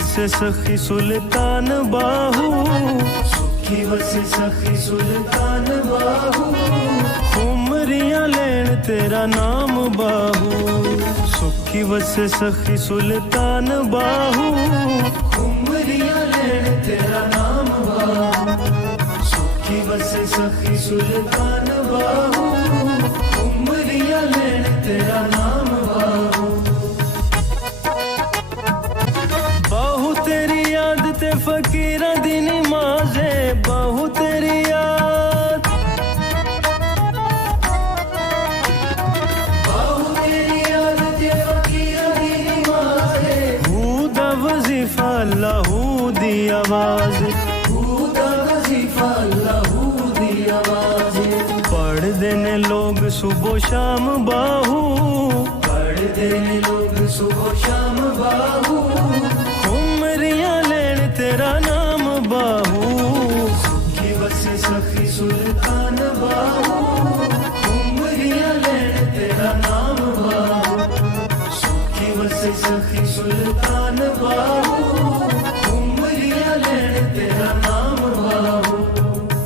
वसे सखी सुल्तान बाहू, सुखी वसे सखी सुल्तान बाहू, उमरियां लेन तेरा नाम बाहू। सुखी वसे सखी सुल्तान बाहू, उमरियां लेन तेरा नाम बाहू। सुखी वसे सखी सुल्तान बाहू, उमरियां लेन तेरा नाम बाहू। बाहू तेरी याद ते फकीरा दी नमाज़े, बाहू तेरी याद, बाहू तेरी याद ते फकीरा दी नमाज़े। हूदा वजीफा अल्लाहू दी आवाज़, हूदा वजीफा अल्लाहू दी आवाज़। पढ़दे ने लोग सुबह शाम बाहू, पढ़दे ने लोग सुबह शाम बाहू, उमरियां लेन तेरा नाम बाहू। सुखी वसे सखी सुल्तान बाहू, उमरियां लेन तेरा नाम बाहू। सुखी वसे सखी सुल्तान बाहू,